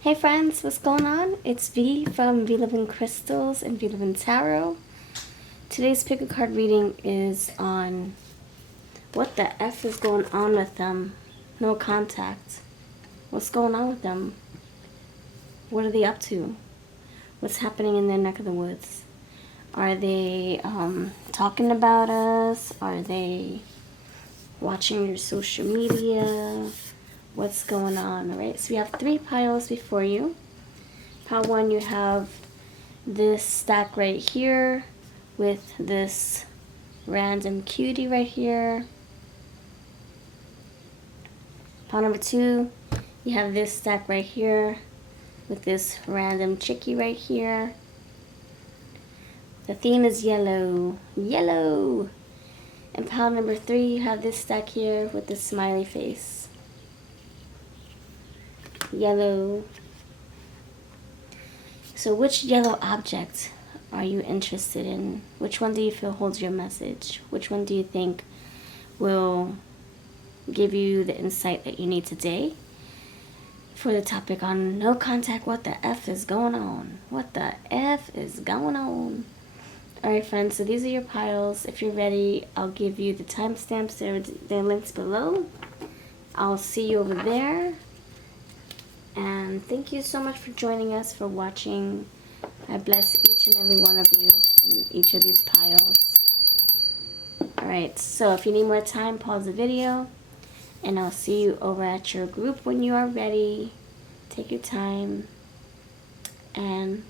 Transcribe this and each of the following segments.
Hey friends, what's going on? It's V from VLoveCrystals and VLoveTarot. Today's pick a card reading is on what the F is going on with them. No contact. What's going on with them? What are they up to? What's happening in their neck of the woods? Are they talking about us? Are they watching your social media? What's going on? All right, so we have 3 piles before you. Pile 1, you have this stack right here with this random cutie right here. Pile number 2, you have this stack right here with this random chickie right here. The theme is yellow, yellow. And pile number 3, you have this stack here with this smiley face. Yellow. So which yellow object are you interested in? Which one do you feel holds your message? Which one do you think will give you the insight that you need today for the topic on no contact? What the F is going on? What the F is going on? Alright friends, so these are your piles. If you're ready, I'll give you the timestamps. They're links below. I'll see you over there. And thank you so much for joining us, for watching. I bless each and every one of you in each of these piles. Alright, so if you need more time, pause the video. And I'll see you over at your group when you are ready. Take your time. And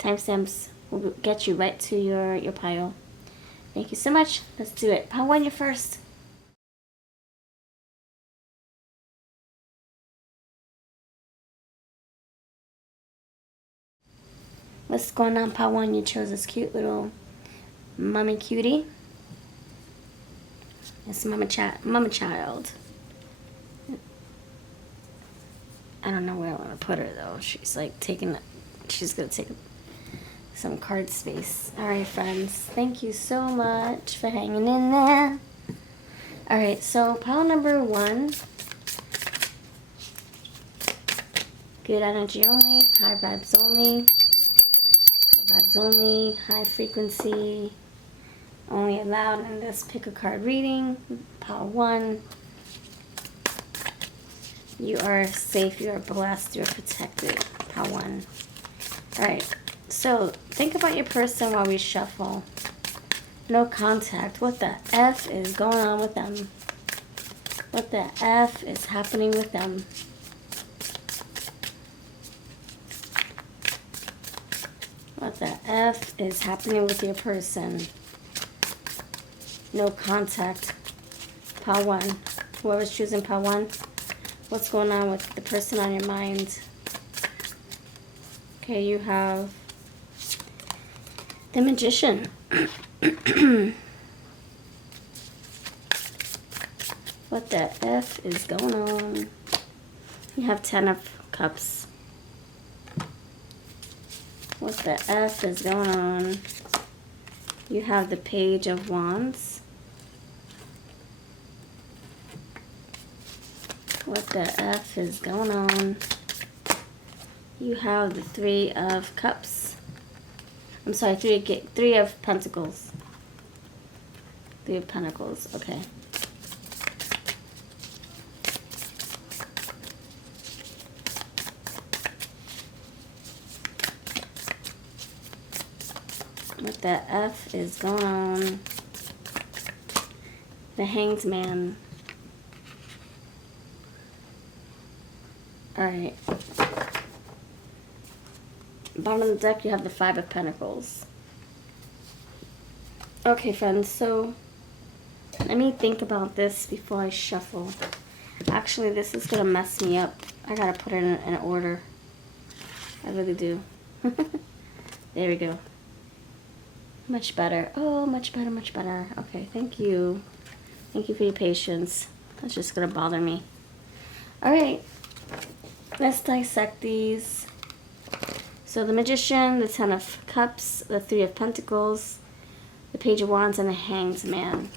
timestamps will get you right to your pile. Thank you so much. Let's do it. Pile 1, you're first. What's going on, pile 1? You chose this cute little mummy cutie. It's mama child. I don't know where I want to put her though. She's like she's gonna take some card space. Alright friends, thank you so much for hanging in there. Alright, so pile number 1. Good energy only, high vibes only. Vibes only, high frequency, only allowed in this pick a card reading. Pile 1. You are safe, you are blessed, you are protected. Pile 1. Alright, so think about your person while we shuffle. No contact. What the F is going on with them? What the F is happening with them? What the F is happening with your person? No contact. Pile 1. Whoever's choosing pile 1, what's going on with the person on your mind? Okay, you have the Magician. What the F is going on? You have 10 of Cups. What the F is going on? You have the Page of Wands. What the F is going on? You have the 3 of Cups. I'm sorry, 3 of Pentacles. 3 of Pentacles, okay. What the F is going on? The Hanged Man. Alright. Bottom of the deck, you have the 5 of Pentacles. Okay, friends, so let me think about this before I shuffle. Actually, this is going to mess me up. I got to put it in order. I really do. There we go. Much better. Oh, much better, much better. Okay, thank you. Thank you for your patience. That's just going to bother me. Alright, let's dissect these. So the Magician, the 10 of Cups, the 3 of Pentacles, the Page of Wands, and the Hanged Man.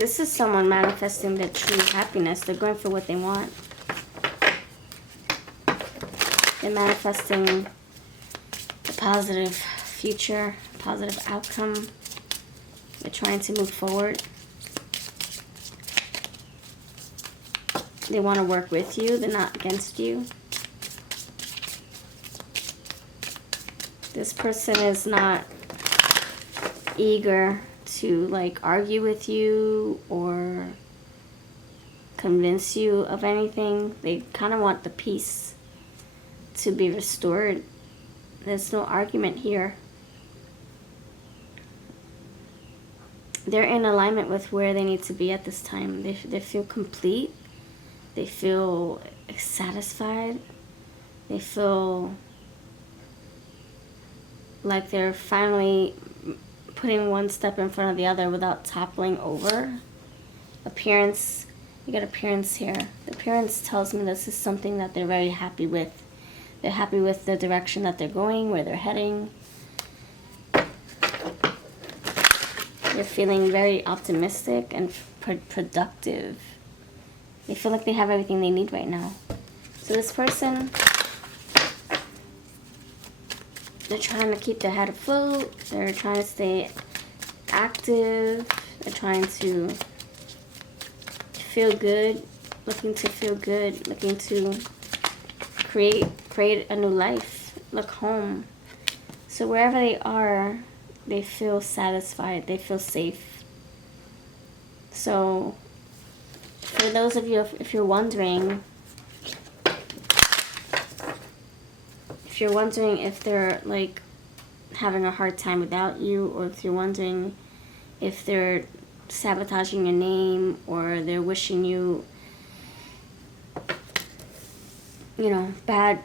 This is someone manifesting their true happiness. They're going for what they want. They're manifesting a positive future, positive outcome. They're trying to move forward. They want to work with you. They're not against you. This person is not eager to like argue with you or convince you of anything. They kind of want the peace to be restored. There's no argument here. They're in alignment with where they need to be at this time. They feel complete. They feel satisfied. They feel like they're finally putting one step in front of the other without toppling over. Appearance, you got appearance here. The appearance tells me this is something that they're very happy with. They're happy with the direction that they're going, where they're heading. They're feeling very optimistic and productive. They feel like they have everything they need right now. So this person, they're trying to keep their head afloat. They're trying to stay active. They're trying to feel good, looking to feel good, looking to create a new life, look home. So wherever they are, they feel satisfied, they feel safe. So for those of you, if you're wondering if they're like having a hard time without you, or if you're wondering if they're sabotaging your name, or they're wishing you, bad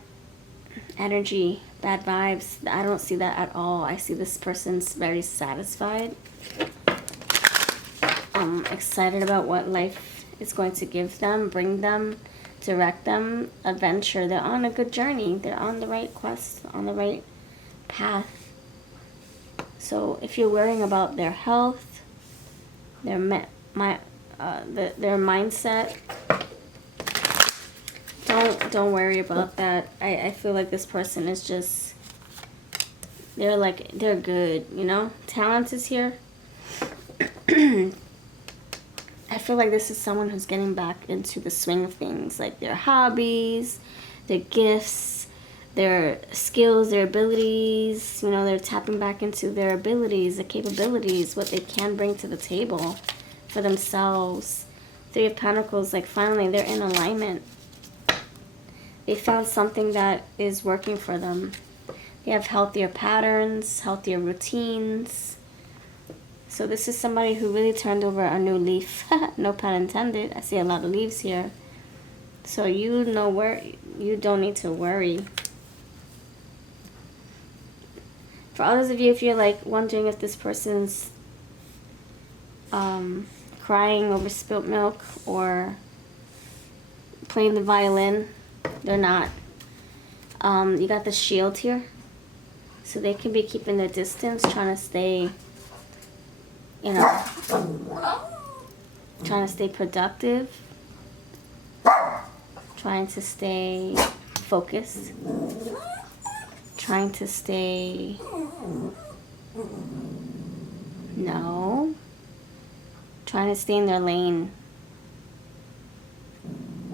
energy, bad vibes, I don't see that at all. I see this person's very satisfied, excited about what life is going to give them, bring them, direct them, adventure. They're on a good journey. They're on the right quest, on the right path. So if you're worrying about their health, their mindset, don't worry about that. I feel like this person is just, they're good, Talent is here. I feel like this is someone who's getting back into the swing of things, like their hobbies, their gifts, their skills, their abilities. They're tapping back into their abilities, their capabilities, what they can bring to the table for themselves. Three of Pentacles, like finally they're in alignment. They found something that is working for them. They have healthier patterns, healthier routines. So this is somebody who really turned over a new leaf. No pun intended. I see a lot of leaves here. So you don't need to worry. For others of you, if you're like wondering if this person's crying over spilt milk or playing the violin, they're not. You got the shield here. So they can be keeping their distance, trying to stay, trying to stay productive, trying to stay focused, trying to stay, trying to stay in their lane,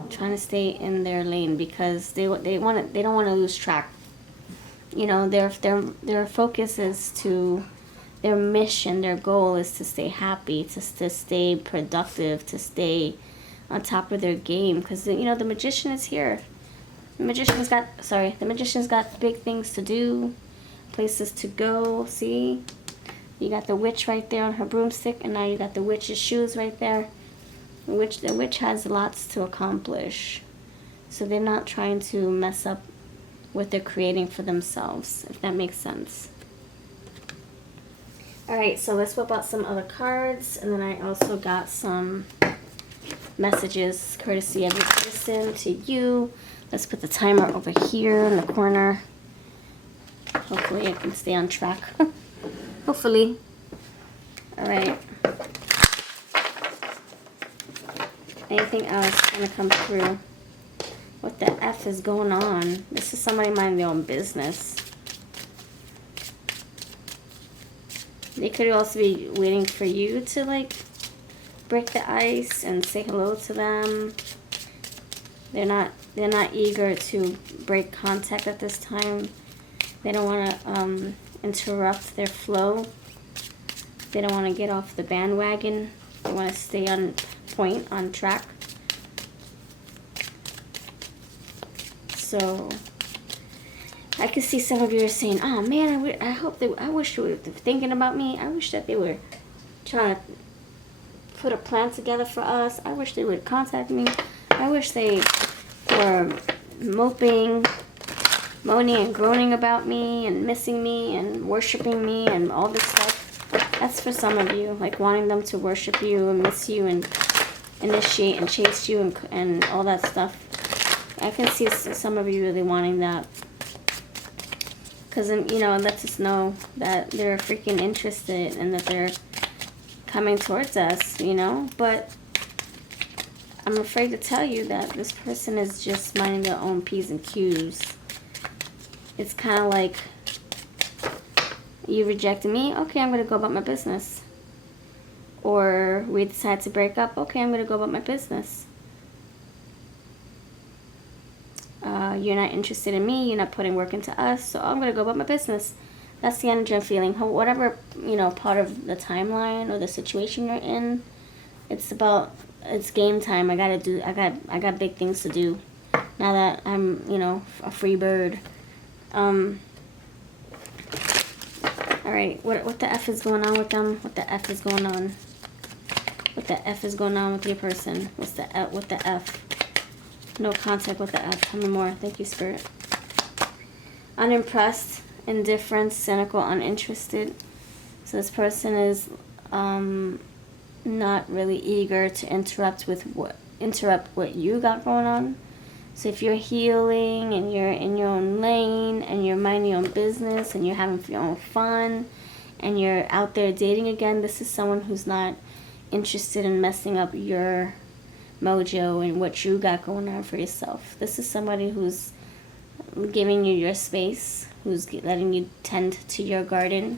trying to stay in their lane because they don't want to lose track. Their focus is to, their mission, their goal is to stay happy, to stay productive, to stay on top of their game. Because the Magician is here. The Magician's got big things to do, places to go. See, you got the Witch right there on her broomstick, and now you got the Witch's shoes right there. The Witch has lots to accomplish, so they're not trying to mess up what they're creating for themselves, if that makes sense. Alright, so let's whip out some other cards, and then I also got some messages courtesy of your person to you. Let's put the timer over here in the corner. Hopefully I can stay on track. Hopefully. Alright. Anything else gonna come through? What the F is going on? This is somebody minding their own business. They could also be waiting for you to like break the ice and say hello to them. They're not eager to break contact at this time. They don't want to interrupt their flow. They don't want to get off the bandwagon. They want to stay on point, on track. So I could see some of you are saying, "Oh man, I wish they were thinking about me. I wish that they were trying to put a plan together for us. I wish they would contact me. I wish they were moping, moaning and groaning about me and missing me and worshiping me and all this stuff." That's for some of you, like wanting them to worship you and miss you and initiate and chase you and all that stuff. I can see some of you really wanting that. Because, you know, it lets us know that they're freaking interested and that they're coming towards us, you know. But I'm afraid to tell you that this person is just minding their own P's and Q's. It's kind of like, you rejected me, okay, I'm going to go about my business. Or we decide to break up, okay, I'm going to go about my business. You're not interested in me, you're not putting work into us, so I'm going to go about my business. That's the energy I'm feeling. Whatever, you know, part of the timeline or the situation you're in, it's game time. I got big things to do now that I'm, you know, a free bird. Alright, what the F is going on with them? What the F is going on? What the F is going on with your person? What the F? No contact with the F. Tell me more. Thank you, Spirit. Unimpressed, indifferent, cynical, uninterested. So this person is not really eager to interrupt what you got going on. So if you're healing and you're in your own lane and you're minding your own business and you're having your own fun and you're out there dating again, this is someone who's not interested in messing up your mojo and what you got going on for yourself. This is somebody who's giving you your space, who's letting you tend to your garden.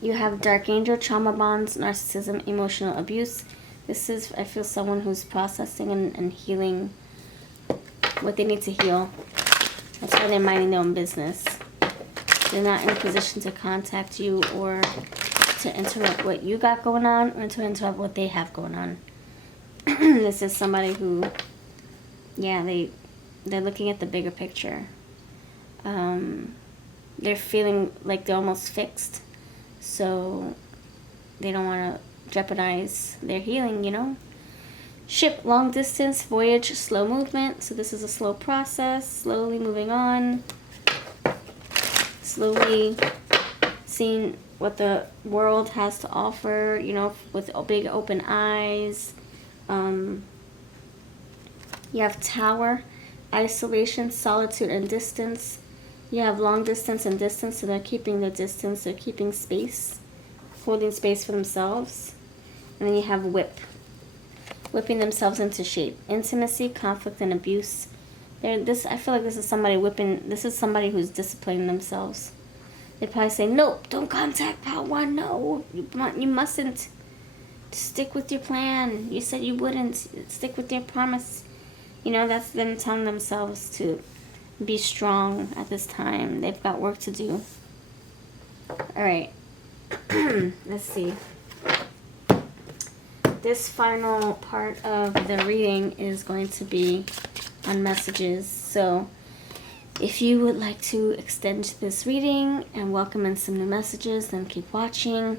You have dark angel, trauma bonds, narcissism, emotional abuse. This is, I feel, someone who's processing and healing what they need to heal. That's why they're minding their own business. They're not in a position to contact you or to interrupt what you got going on or to interrupt what they have going on. This is somebody who, yeah, they're looking at the bigger picture. They're feeling like they're almost fixed. So they don't want to jeopardize their healing, you know. Ship, long distance, voyage, slow movement. So this is a slow process, slowly moving on, slowly seeing what the world has to offer, you know, with big open eyes. You have tower, isolation, solitude, and distance. You have long distance and distance, so they're keeping the distance, they're keeping space, holding space for themselves. And then you have whip, whipping themselves into shape. Intimacy, conflict, and abuse. I feel like this is somebody this is somebody who's disciplining themselves. They probably say, nope, don't contact Part 1, no. You mustn't. Stick with your plan. You said you wouldn't. Stick with your promise. You know, that's them telling themselves to be strong at this time. They've got work to do. Alright. Let's see. This final part of the reading is going to be on messages. So if you would like to extend this reading and welcome in some new messages, then keep watching.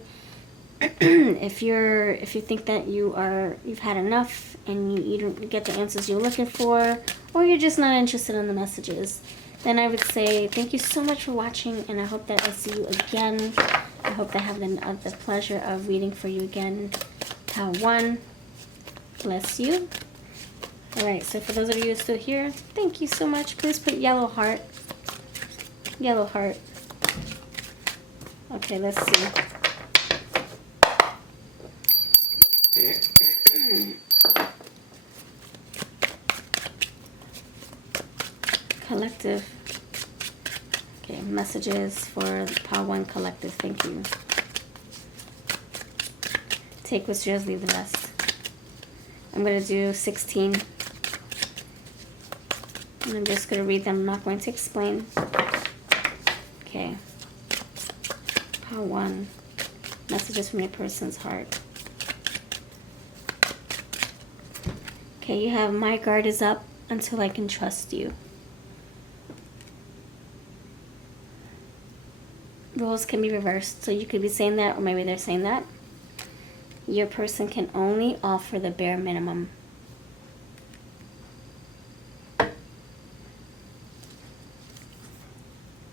If you think that you've had enough and you don't get the answers you're looking for, or you're just not interested in the messages, then I would say thank you so much for watching, and I hope that I see you again. I hope that I have the pleasure of reading for you again. Part 1. Bless you. Alright, so for those of you who are still here, thank you so much. Please put yellow heart. Yellow heart. Okay, let's see. Collective. Okay, messages for Pile 1 Collective. Thank you. Take what's yours, leave the rest. I'm going to do 16. And I'm just going to read them. I'm not going to explain. Okay. Pile 1. Messages from your person's heart. Okay, you have my guard is up until I can trust you. Roles can be reversed, so you could be saying that, or maybe they're saying that. Your person can only offer the bare minimum.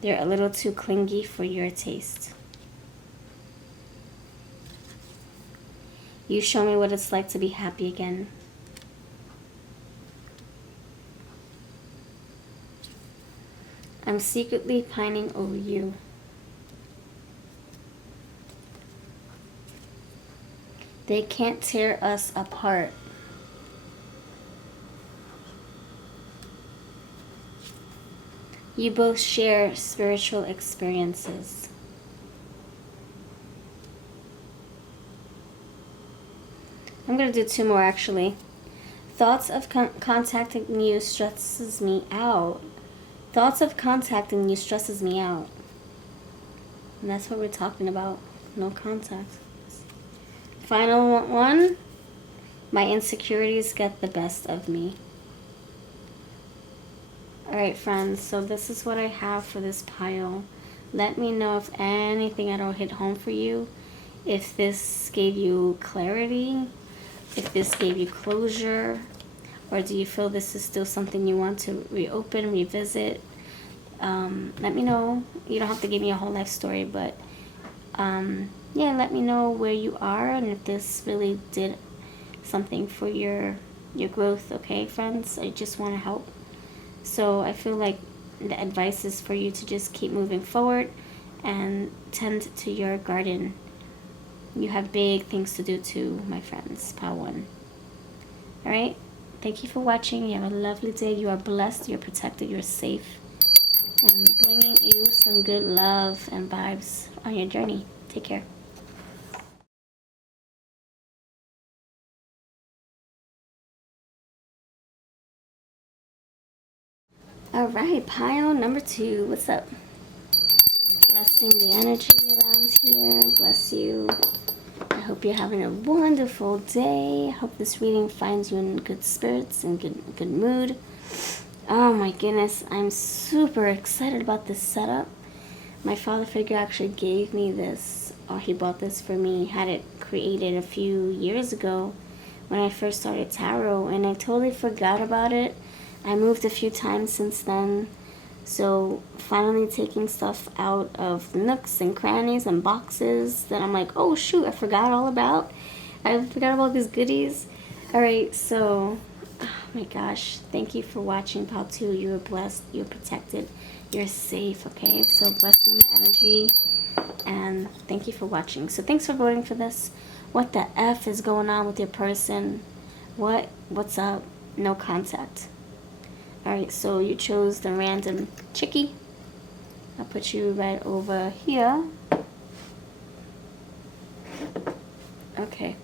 They're a little too clingy for your taste. You show me what it's like to be happy again. I'm secretly pining over you. They can't tear us apart. You both share spiritual experiences. I'm going to do 2 more actually. Thoughts of contacting you stresses me out. Thoughts of contacting you stresses me out. And that's what we're talking about. No contact. Final one. My insecurities get the best of me. Alright, friends. So this is what I have for this pile. Let me know if anything at all hit home for you. If this gave you clarity. If this gave you closure. Or do you feel this is still something you want to reopen, revisit? Let me know. You don't have to give me a whole life story, but yeah, let me know where you are and if this really did something for your growth, okay, friends? I just want to help. So I feel like the advice is for you to just keep moving forward and tend to your garden. You have big things to do too, my friends. Pile 1. Alright? Thank you for watching. You have a lovely day. You are blessed. You're protected. You're safe. And bringing you some good love and vibes on your journey. Take care. Alright, pile number 2. What's up? Blessing the energy around here. Bless you. I hope you're having a wonderful day. I hope this reading finds you in good spirits and good mood. Oh my goodness, I'm super excited about this setup. My father figure actually gave me this, or he bought this for me. Had it created a few years ago when I first started tarot, and I totally forgot about it. I moved a few times since then. So finally taking stuff out of the nooks and crannies and boxes that I'm like, oh shoot, I forgot all about. I forgot about these goodies. Alright, so, oh my gosh, thank you for watching pile 2. You're blessed, you're protected, you're safe, okay? So blessing the energy, and thank you for watching. So thanks for voting for this. What the F is going on with your person? What's up? No contact. Alright, so you chose the random chickie. I'll put you right over here. Okay.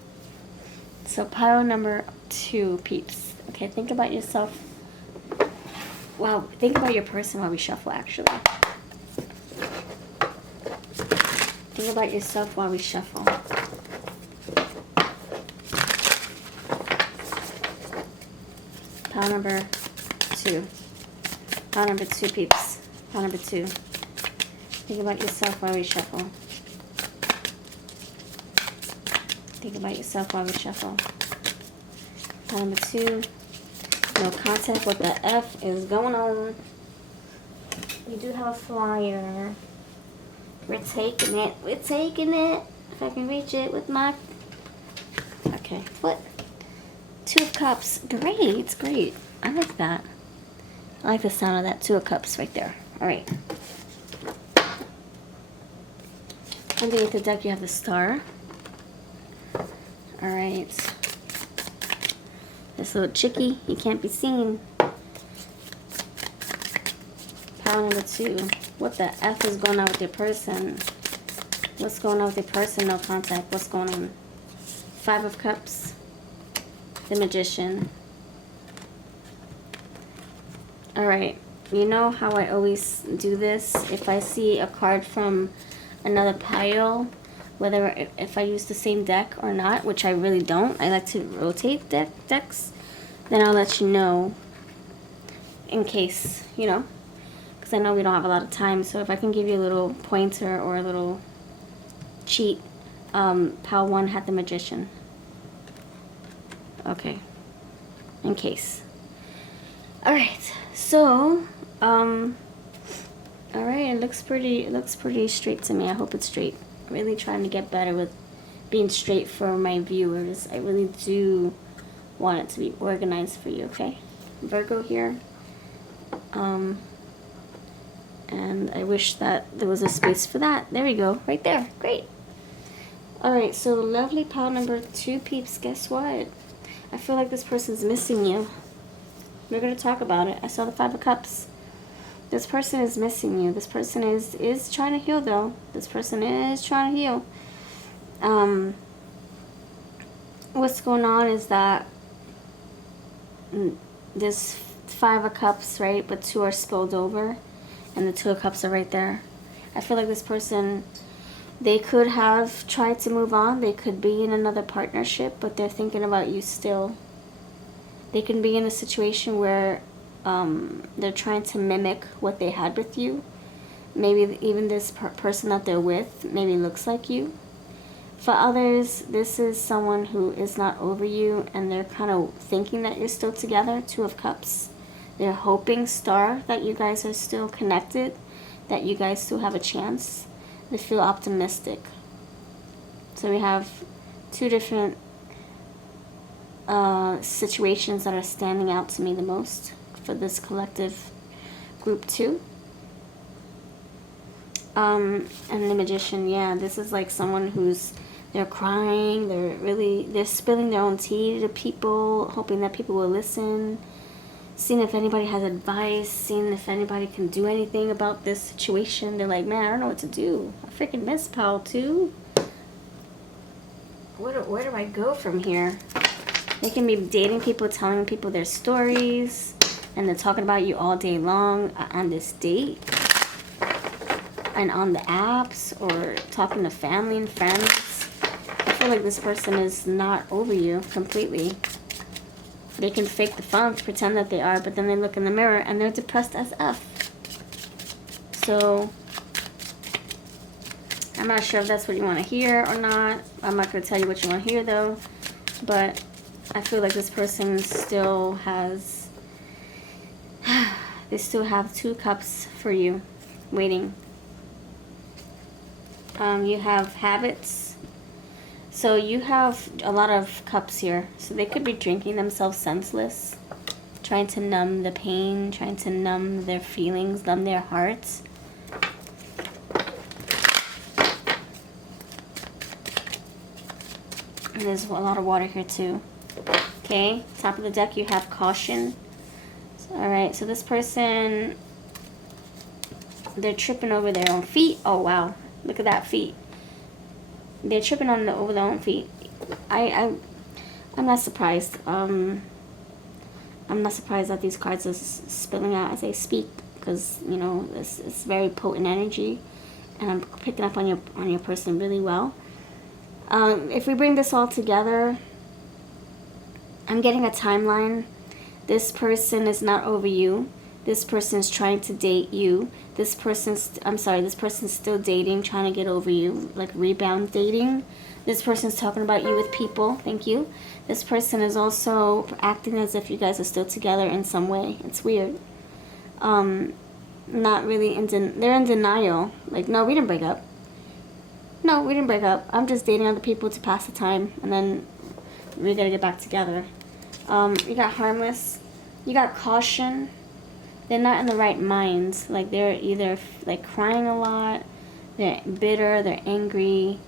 So pile number 2, peeps. Okay, think about yourself. Wow, think about your person while we shuffle, actually. Think about yourself while we shuffle. Pile number 2. Pile number 2, peeps. Pile number 2. Think about yourself while we shuffle. Think about yourself while we shuffle. Pile number 2. No contact. What the F is going on? We do have a flyer. We're taking it. We're taking it. If I can reach it with my... Okay. What? 2 of Cups. Great. Great. I like that. I like the sound of that 2 of Cups right there. Alright. Underneath the deck you have the Star. Alright. This little chickie, he can't be seen. Pile number 2. What the F is going on with your person? What's going on with your person? No contact. What's going on? 5 of Cups. The Magician. Alright. You know how I always do this? If I see a card from another pile, whether if I use the same deck or not, which I really don't, I like to rotate decks, then I'll let you know in case, you know, because I know we don't have a lot of time. So if I can give you a little pointer or a little cheat, pile 1 had the Magician. Okay, in case. Alright, so alright, it looks pretty straight to me. I hope it's straight. I'm really trying to get better with being straight for my viewers. I really do want it to be organized for you, okay? Virgo here. And I wish that there was a space for that. There we go, right there. Great. Alright, so lovely pile number 2, peeps. Guess what? I feel like this person's missing you. We're going to talk about it. I saw the 5 of Cups. This person is missing you. This person is trying to heal, though. This person is trying to heal. What's going on is that there's 5 of Cups, right? But 2 are spilled over. And the 2 of Cups are right there. I feel like this person, they could have tried to move on. They could be in another partnership, but they're thinking about you still. They can be in a situation where they're trying to mimic what they had with you. Maybe even this person that they're with maybe looks like you. For others, this is someone who is not over you, and they're kind of thinking that you're still together. 2 of Cups. They're hoping, star, that you guys are still connected, that you guys still have a chance. They feel optimistic. So we have 2 different situations that are standing out to me the most for this collective group 2. And the Magician, yeah, this is like someone who's, they're crying, they're spilling their own tea to people, hoping that people will listen, seeing if anybody has advice, seeing if anybody can do anything about this situation. They're like, man, I don't know what to do. I freaking miss pile 2. Where do I go from here? They can be dating people, telling people their stories, and they're talking about you all day long on this date, and on the apps, or talking to family and friends. I feel like this person is not over you completely. They can fake the funk, pretend that they are, but then they look in the mirror and they're depressed as F. So I'm not sure if that's what you want to hear or not. I'm not going to tell you what you want to hear, though. But I feel like this person still has, they still have 2 cups for you waiting. You have habits. So you have a lot of cups here. So they could be drinking themselves senseless, trying to numb the pain, trying to numb their feelings, numb their hearts. And there's a lot of water here too. Okay, top of the deck you have caution. Alright, so this person, they're tripping over their own feet. Oh wow, look at that feet. They're tripping over their own feet. I'm not surprised. I'm not surprised that these cards are spilling out as I speak, because you know it's very potent energy, and I'm picking up on your person really well. If we bring this all together, I'm getting a timeline. This person is not over you. This person is trying to date you. This person's still dating, trying to get over you, like rebound dating. This person's talking about you with people. Thank you. This person is also acting as if you guys are still together in some way. It's weird. Not really they're in denial. Like, no, we didn't break up. No, we didn't break up. I'm just dating other people to pass the time, and then we gotta get back together. You got harmless. You got caution. They're not in the right minds. Like, they're either like crying a lot, they're bitter, they're angry.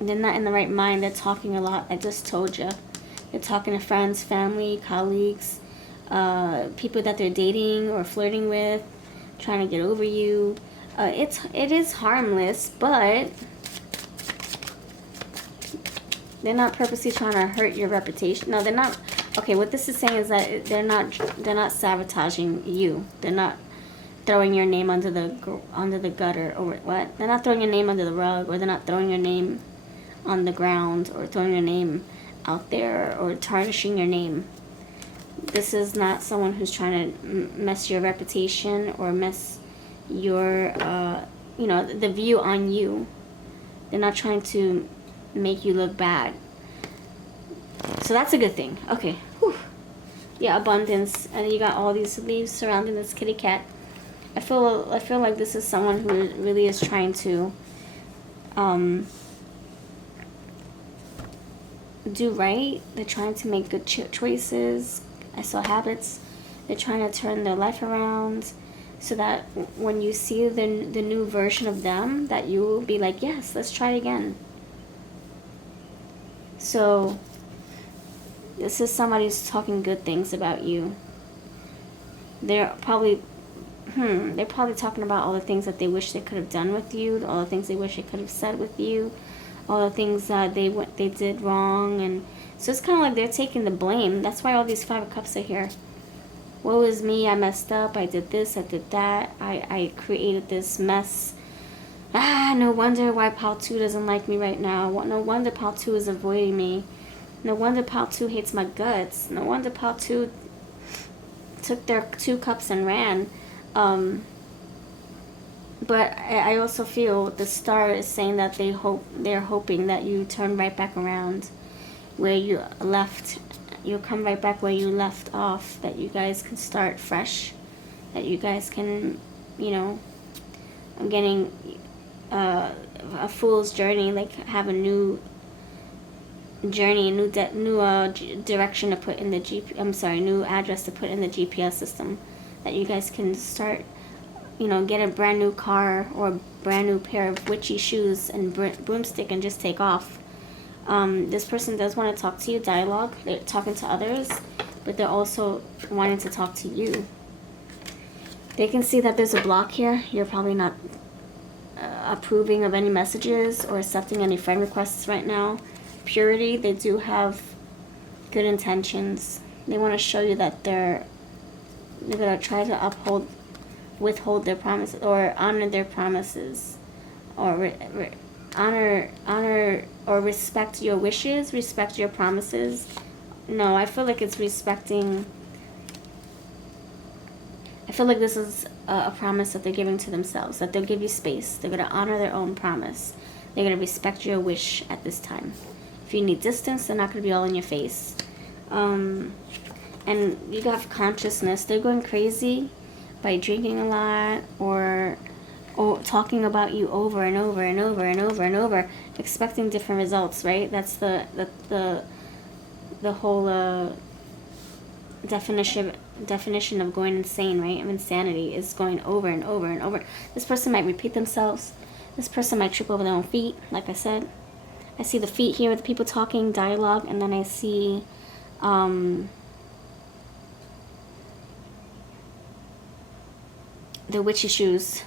They're not in the right mind. They're talking a lot. I just told you. They're talking to friends, family, colleagues, people that they're dating or flirting with, trying to get over you. It is harmless, but they're not purposely trying to hurt your reputation. No, they're not. Okay, what this is saying is that they're not sabotaging you. They're not throwing your name under the gutter, or what? They're not throwing your name under the rug, or they're not throwing your name on the ground, or throwing your name out there, or tarnishing your name. This is not someone who's trying to mess your reputation or mess your, the view on you. They're not trying to make you look bad. So that's a good thing. Okay. Whew. Yeah, abundance. And you got all these leaves surrounding this kitty cat. I feel like this is someone who really is trying to do right. They're trying to make good choices. I saw habits. They're trying to turn their life around so that when you see the new version of them, that you will be like, yes, let's try it again. So this is somebody who's talking good things about you. They're probably talking about all the things that they wish they could have done with you, all the things they wish they could have said with you, all the things that they did wrong. And so it's kind of like they're taking the blame. That's why all these 5 of Cups are here. Woe is me, I messed up, I did this, I did that, I created this mess. No wonder why Pal 2 doesn't like me right now. No wonder Pal 2 is avoiding me. No wonder Pal 2 hates my guts. No wonder Pal 2 took their 2 cups and ran. But I also feel the star is saying that they're hoping that you turn right back around where you left. You'll come right back where you left off, that you guys can start fresh, that you guys can, I'm getting a fool's journey, like have a new journey, a new direction to put in the new address to put in the GPS system, that you guys can start, get a brand new car or a brand new pair of witchy shoes and broomstick and just take off. This person does want to talk to you, dialogue. They're talking to others, but they're also wanting to talk to you. They can see that there's a block here. You're probably not approving of any messages or accepting any friend requests right now. Purity, they do have good intentions. They want to show you that they're going to try to withhold their promises or honor their promises, or honor or respect your wishes, respect your promises. No, I feel like it's respecting. I feel like this is a promise that they're giving to themselves, that they'll give you space. They're going to honor their own promise. They're going to respect your wish at this time. If you need distance, they're not going to be all in your face. And you have consciousness. They're going crazy by drinking a lot or talking about you over and over and over and over and over, expecting different results, right? That's the whole definition of going insane, right? Of insanity is going over and over and over. This person might repeat themselves. This person might trip over their own feet, like I said. I see the feet here with the people talking, dialogue, and then I see the witchy shoes.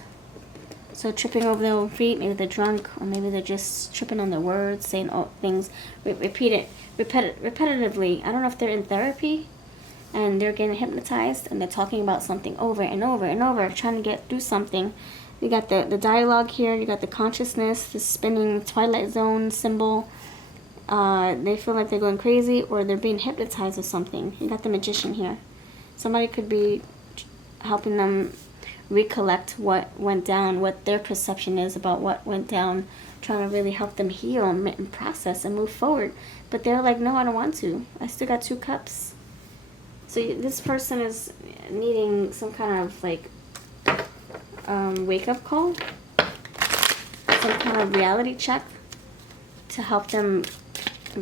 So tripping over their own feet, maybe they're drunk, or maybe they're just tripping on their words, saying things, repetitively. I don't know if they're in therapy and they're getting hypnotized and they're talking about something over and over and over, trying to get through something. You got the dialogue here, you got the consciousness, the spinning Twilight Zone symbol. They feel like they're going crazy or they're being hypnotized or something. You got the Magician here. Somebody could be helping them recollect what went down, what their perception is about what went down, trying to really help them heal and process and move forward. But they're like, no, I don't want to. I still got 2 cups. So this person is needing some kind of like wake-up call, some kind of reality check to help them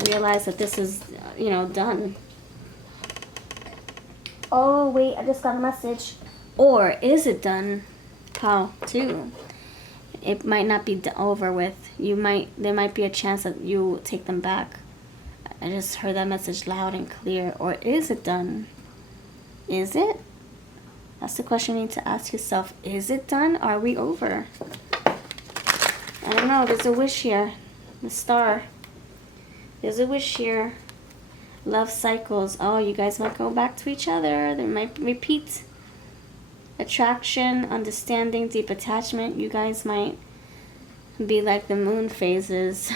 realize that this is, done. Oh, wait, I just got a message. Or is it done, Pal 2? It might not be over with. there might be a chance that you take them back. I just heard that message loud and clear. Or is it done? Is it? That's the question you need to ask yourself. Is it done? Are we over? I don't know. There's a wish here. The star. There's a wish here. Love cycles. Oh, you guys might go back to each other. They might repeat. Attraction, understanding, deep attachment. You guys might be like the moon phases.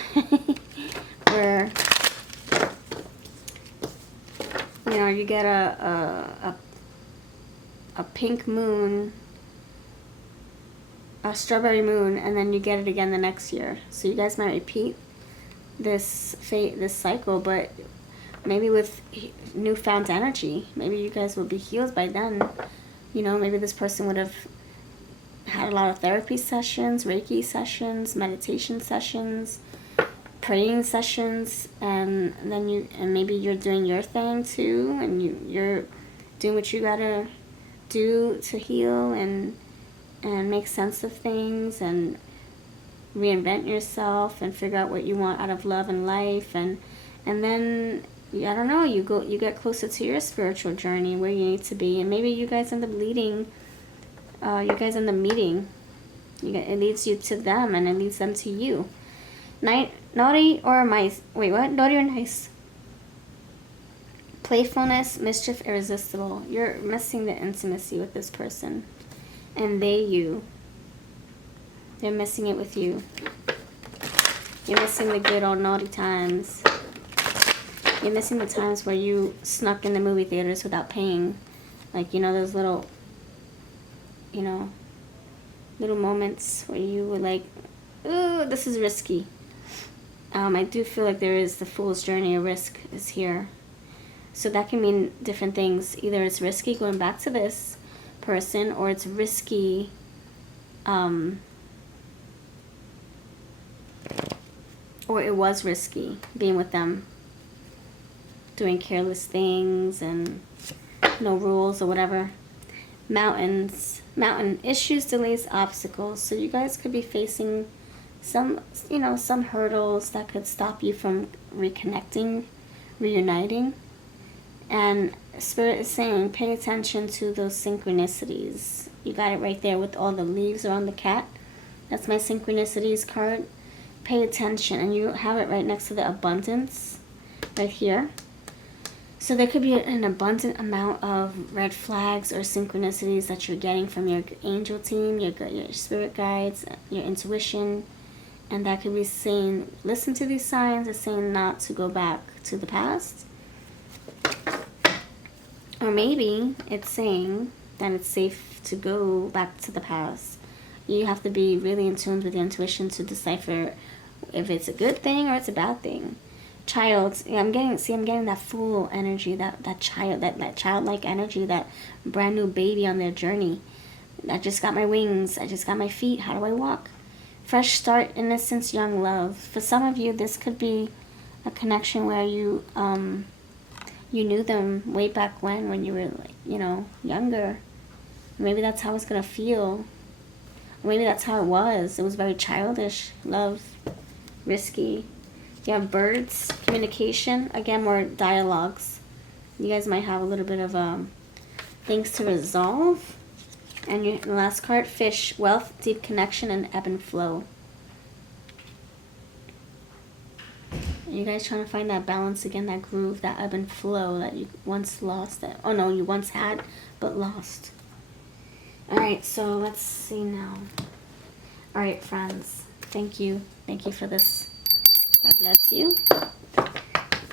Where, you know, you get a pink moon, a strawberry moon, and then you get it again the next year. So you guys might repeat this cycle, but maybe with newfound energy. Maybe you guys will be healed by then. You know, maybe this person would have had a lot of therapy sessions, Reiki sessions, meditation sessions, praying sessions, and then maybe you're doing your thing too, and you're doing what you gotta do to heal and make sense of things and reinvent yourself and figure out what you want out of love and life, and then I don't know, you get closer to your spiritual journey where you need to be, and maybe you guys end up leading. You guys end up meeting. It leads you to them, and it leads them to you. Naughty or nice? Wait, what? Naughty or nice? Playfulness, mischief, irresistible. You're missing the intimacy with this person, and they're missing it with you. You're missing the good old naughty times. You're missing the times where you snuck in the movie theaters without paying. Like, you know, those little, you know, little moments where you were like, ooh, this is risky. I do feel like there is the fool's journey of risk is here. So that can mean different things. Either it's risky going back to this person, or it's risky, or it was risky being with them, doing careless things and no rules or whatever. Mountain issues, delays, obstacles. So you guys could be facing some hurdles that could stop you from reconnecting, reuniting. And Spirit is saying, pay attention to those synchronicities. You got it right there with all the leaves around the cat. That's my synchronicities card. Pay attention, and you have it right next to the abundance, right here. So there could be an abundant amount of red flags or synchronicities that you're getting from your angel team, your spirit guides, your intuition, and that could be saying, listen to these signs. It's saying not to go back to the past. Or maybe it's saying that it's safe to go back to the past. You have to be really in tune with your intuition to decipher if it's a good thing or it's a bad thing. Child, I'm getting that full energy, that childlike energy, that brand new baby on their journey. I just got my wings, I just got my feet, how do I walk? Fresh start, innocence, young love. For some of you, this could be a connection where you knew them way back when you were, like, you know, younger. Maybe that's how it's gonna feel. Maybe that's how it was. It was very childish, love, risky. You have birds, communication, again, more dialogues. You guys might have a little bit of things to resolve. And the last card, fish, wealth, deep connection, and ebb and flow. You guys trying to find that balance again, that groove, that ebb and flow that you once lost. You once had, but lost. All right, so let's see now. All right, friends, thank you. Thank you for this. God bless you.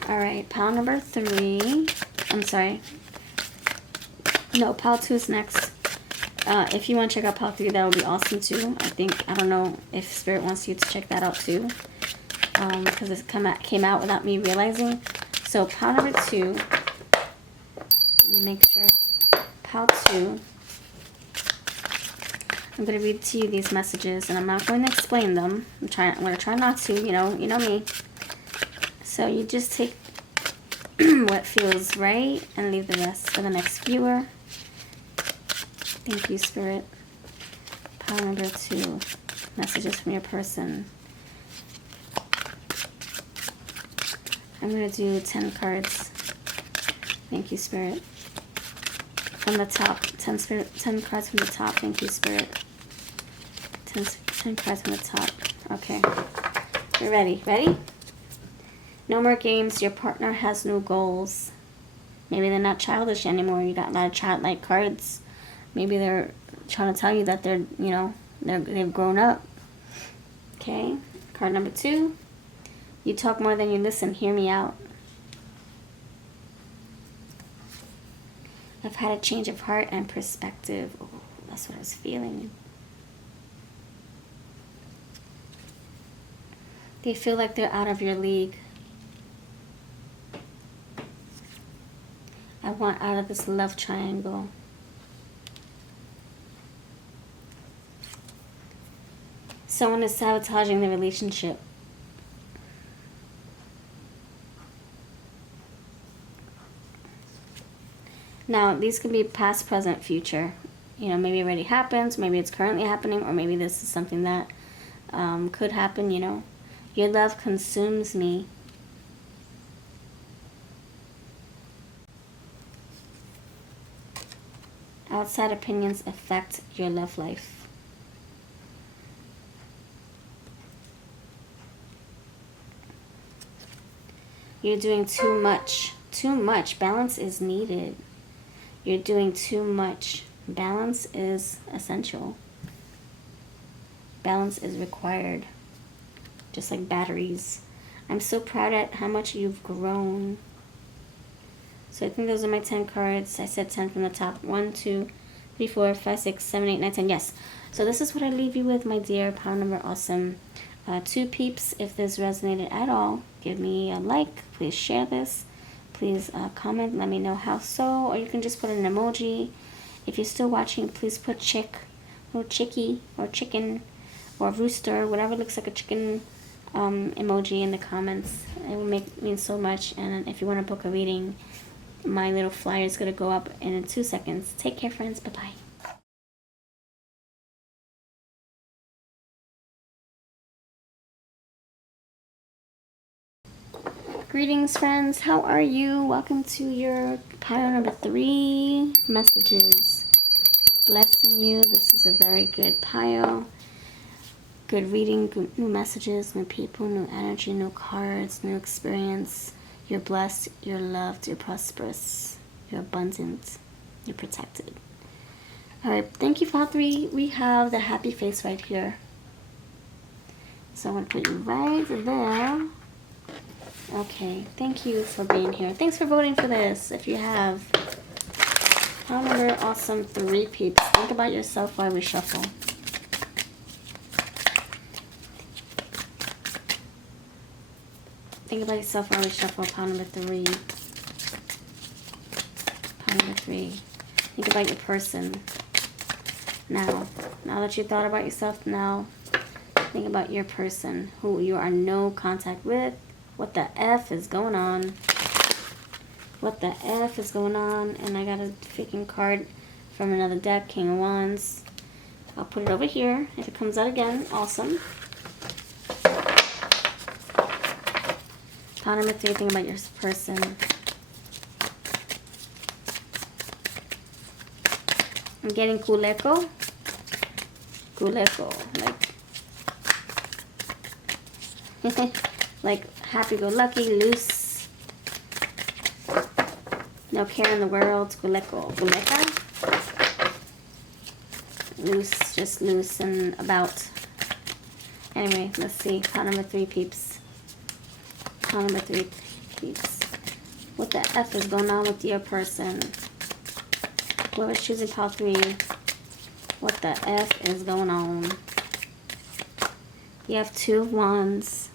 All right, pile number 3. I'm sorry. No, pile 2 is next. If you want to check out pile 3, that would be awesome too. I don't know if Spirit wants you to check that out too. Because it came out without me realizing. So pile number 2. Let me make sure. Pile 2. I'm going to read to you these messages, and I'm not going to explain them. I'm going to try not to, you know me. So you just take what feels right and leave the rest for the next viewer. Thank you, Spirit. Pile number 2. Messages from your person. I'm going to do 10 cards. Thank you, Spirit. From the top. 10 cards from the top. Thank you, Spirit. 10 cards from the top. Okay. You're ready. Ready? No more games. Your partner has new goals. Maybe they're not childish anymore. You got a lot of childlike cards. Maybe they're trying to tell you that they're, you know, they've grown up. Okay. Card number 2. You talk more than you listen. Hear me out. I've had a change of heart and perspective. Oh, that's what I was feeling. They feel like they're out of your league. I want out of this love triangle. Someone is sabotaging the relationship. Now, these could be past, present, future. You know, maybe it already happens, maybe it's currently happening, or maybe this is something that could happen, you know. Your love consumes me. Outside opinions affect your love life. You're doing too much. Too much. Balance is needed. You're doing too much. Balance is essential. Balance is required. Just like batteries. I'm so proud at how much you've grown. So I think those are my 10 cards. I said 10 from the top. 1, 2, 3, 4, 5, 6, 7, 8, 9, 10. Yes. So this is what I leave you with, my dear Power Number Awesome. 2 peeps, if this resonated at all, give me a like. Please share this. Please comment. Let me know how so. Or you can just put an emoji. If you're still watching, please put chick or chickie or chicken or rooster, whatever looks like a chicken emoji in the comments. It will mean so much. And if you want to book a reading, my little flyer is going to go up in 2 seconds. Take care, friends. Bye-bye. Greetings, friends. How are you? Welcome to your pile number 3 messages. Blessing you. This is a very good pile. Good reading, good new messages, new people, new energy, new cards, new experience. You're blessed, you're loved, you're prosperous, you're abundant, you're protected. Alright, thank you, File 3. We have the happy face right here. So I'm going to put you right there. Okay, thank you for being here. Thanks for voting for this. If you have File Number Awesome 3 peeps, think about yourself while we shuffle. Think about yourself while we shuffle. Pile number 3. Pile number 3. Think about your person. Now that you thought about yourself, now think about your person who you are no contact with. What the F is going on? What the F is going on? And I got a freaking card from another deck, King of Wands. I'll put it over here. If it comes out again, awesome. Pile number 3, think about your person. I'm getting Kuleko. Kuleko, like happy-go-lucky, loose, no care in the world. Kuleko, Kuleka. Loose, just loose and about. Anyway, let's see. Pile number 3, peeps. Pile number 3, peeps. What the F is going on with your person? Whoever's choosing pile 3, what the F is going on? You have 2 of Wands.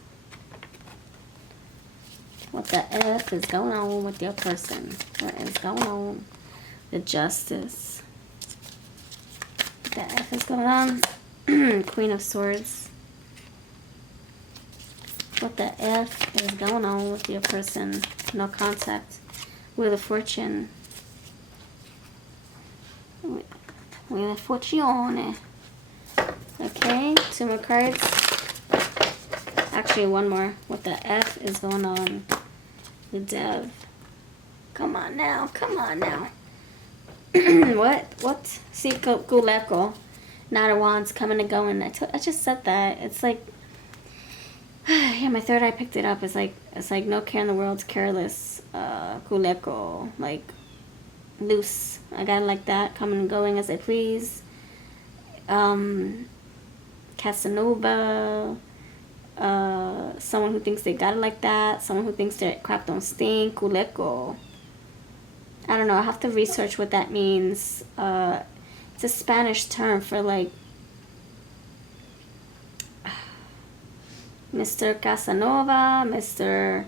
What the F is going on with your person? What is going on? The Justice. What the F is going on? Queen of Swords. What the F is going on with your person? No contact. Wheel of Fortune. Wheel of Fortune. Okay, 2 more cards. Actually, 1 more. What the F is going on? The Dev. Come on now. Come on now. What? See, Guleko. Knight of Wands coming and going. I just said that. It's like, yeah, my third eye picked it up. It's like no care in the world's careless. Guleko. Like, loose. I got it like that. Coming and going as I please. Casanova. Someone who thinks they got it like that. Someone who thinks their crap don't stink. Guleko. I don't know. I have to research what that means. It's a Spanish term for like Mr. Casanova, Mr.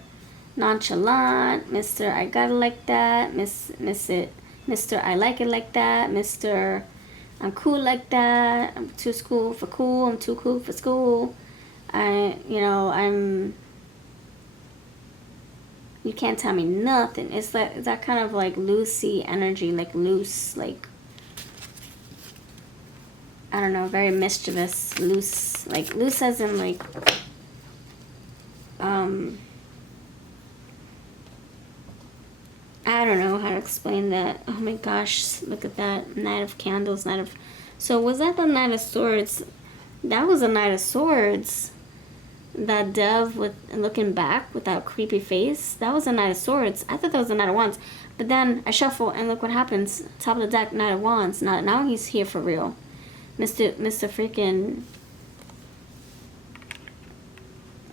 Nonchalant, Mr. I got it like that, Mr. I like it like that, Mr. I'm cool like that, I'm too cool for cool, I'm too cool for school. You can't tell me nothing. It's like that kind of like loosey energy, like loose, like, I don't know, very mischievous, loose, like loose as in like, I don't know how to explain that. Oh my gosh, look at that. Knight of Candles, so was that the Knight of Swords? That was a Knight of Swords. That Dev with looking back with that creepy face. That was a Knight of Swords. I thought that was a Knight of Wands. But then I shuffle and look what happens. Top of the deck, Knight of Wands. Now he's here for real. Mr. freaking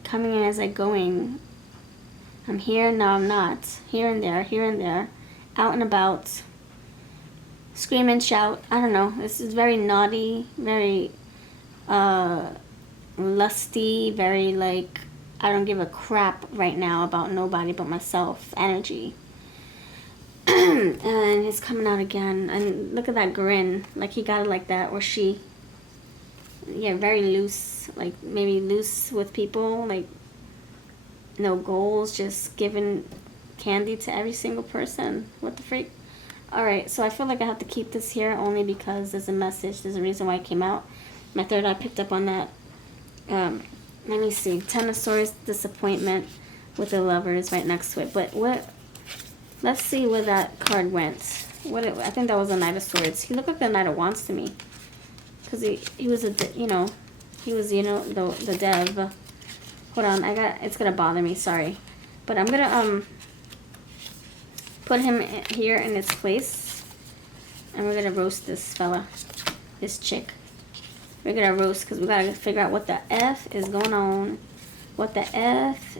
coming in as I going. I'm here, now I'm not. Here and there. Out and about. Scream and shout. I don't know. This is very naughty, very lusty, very like, I don't give a crap right now about nobody but myself energy. And he's coming out again. And look at that grin. Like he got it like that. Or she. Yeah, very loose. Like maybe loose with people. Like no goals. Just giving candy to every single person. What the freak? Alright, so I feel like I have to keep this here only because there's a message. There's a reason why it came out. My third eye picked up on that. Let me see. Ten of Swords, disappointment with the Lovers right next to it. But what? Let's see where that card went. I think that was a Knight of Swords. He looked like the Knight of Wands to me, because he was the Dev. Hold on, it's gonna bother me. Sorry, but I'm gonna put him here in its place, and we're gonna roast this fella, this chick. We're gonna roast because we gotta figure out what the F is going on. What the F?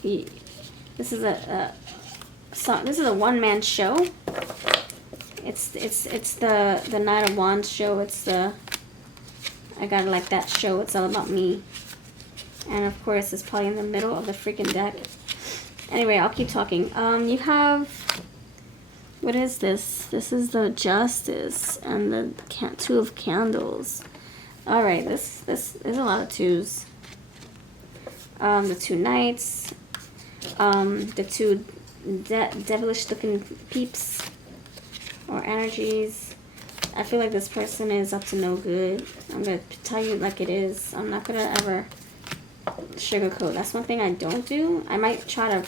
This is a one-man show. It's the Knight of Wands show. It's the I gotta like that show. It's all about me. And of course, it's probably in the middle of the freaking deck. Anyway, I'll keep talking. You have, what is this? This is the Justice and the Two of Candles. All right, this there's a lot of twos. The two Knights. The two devilish looking peeps or energies. I feel like this person is up to no good. I'm gonna tell you like it is. I'm not gonna ever sugarcoat. That's one thing I don't do. I might try to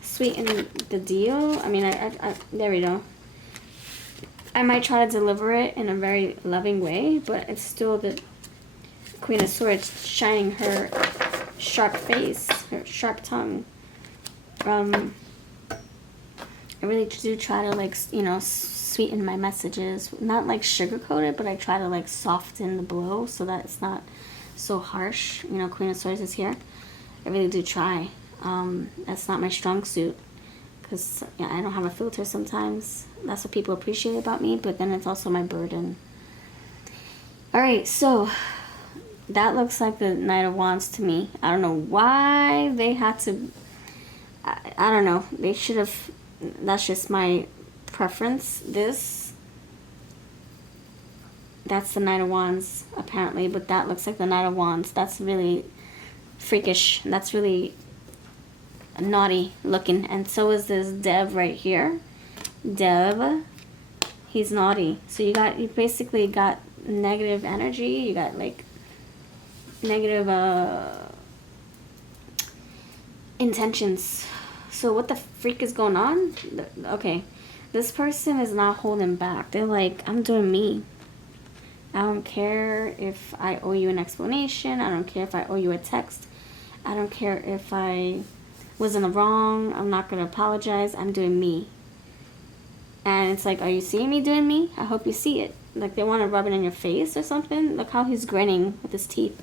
sweeten the deal. I mean, I there we go. I might try to deliver it in a very loving way, but it's still the Queen of Swords shining her sharp face, her sharp tongue. I really do try to, like, you know, sweeten my messages. Not like sugarcoat it, but I try to like soften the blow so that it's not so harsh. You know, Queen of Swords is here. I really do try. That's not my strong suit, because yeah, I don't have a filter sometimes. That's what people appreciate about me, but then it's also my burden. Alright, so that looks like the Knight of Wands to me. I don't know why they had to, I don't know, they should have, that's just my preference. That's the Knight of Wands apparently, but that looks like the Knight of Wands. That's really freakish. That's really naughty looking. And so is this Dev right here. Dev, he's naughty. So you basically got negative energy. You got like negative intentions. So what the freak is going on? Okay. This person is not holding back. They're like, I'm doing me. I don't care if I owe you an explanation. I don't care if I owe you a text. I don't care if I was in the wrong. I'm not going to apologize. I'm doing me. And it's like, are you seeing me doing me? I hope you see it. Like they want to rub it in your face or something. Look how he's grinning with his teeth.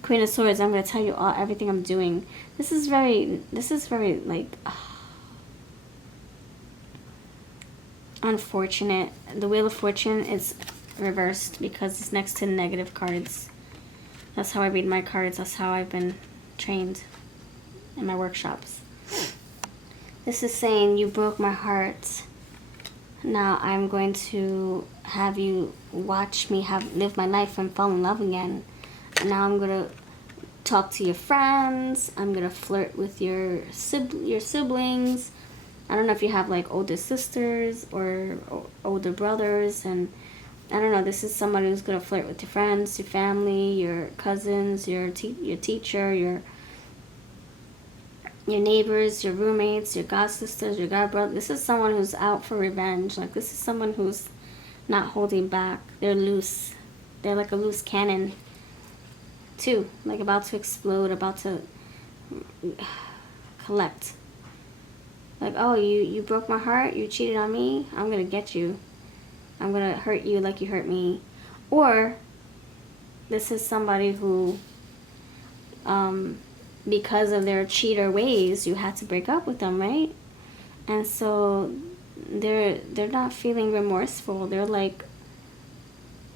Queen of Swords, I'm going to tell you everything I'm doing. This is very like, unfortunate. The Wheel of Fortune is reversed because it's next to negative cards. That's how I read my cards. That's how I've been trained in my workshops. This is saying, you broke my heart. Now I'm going to have you watch me live my life and fall in love again. Now I'm going to talk to your friends. I'm going to flirt with your siblings. I don't know if you have like older sisters or older brothers, and I don't know, this is somebody who's going to flirt with your friends, your family, your cousins, your teacher, your neighbors, your roommates, your god sisters, your god brother. This is someone who's out for revenge. Like this is someone who's not holding back. They're loose. They're like a loose cannon too, like about to explode, about to collect. Like, oh, you broke my heart, you cheated on me, I'm gonna get you. I'm gonna hurt you like you hurt me. Or this is somebody who, because of their cheater ways, you had to break up with them, right? And so they're not feeling remorseful. They're like,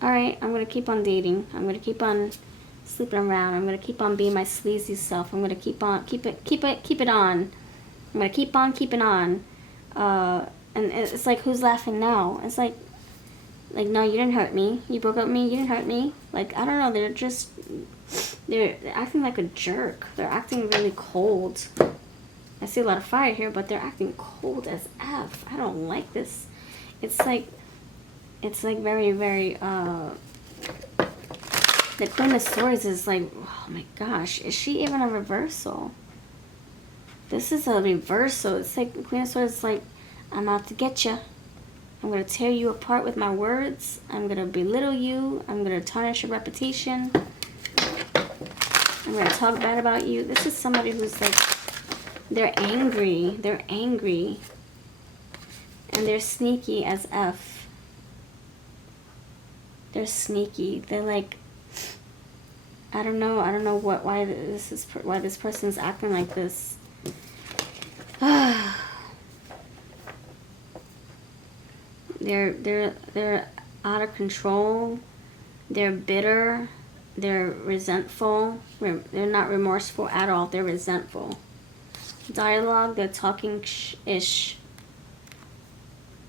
all right, I'm gonna keep on dating. I'm gonna keep on sleeping around. I'm gonna keep on being my sleazy self. I'm gonna keep it on. I'm gonna keep on keeping on. And it's like, who's laughing now? It's like, no, you didn't hurt me. You broke up with me. You didn't hurt me. Like, I don't know. They're acting like a jerk. They're acting really cold. I see a lot of fire here, but they're acting cold as F. I don't like this. It's like very, very, the Queen of Swords is like, oh my gosh, is she even a reversal? This is a reversal. It's like the Queen of Swords is like, I'm out to get you. I'm going to tear you apart with my words. I'm going to belittle you. I'm going to tarnish your reputation. I'm going to talk bad about you. This is somebody who's like, they're angry. They're angry. And they're sneaky as F. They're sneaky. They're like, I don't know why this person's acting like this. They're out of control. They're bitter. They're resentful. They're not remorseful at all. They're resentful. Dialogue. They're talking ish.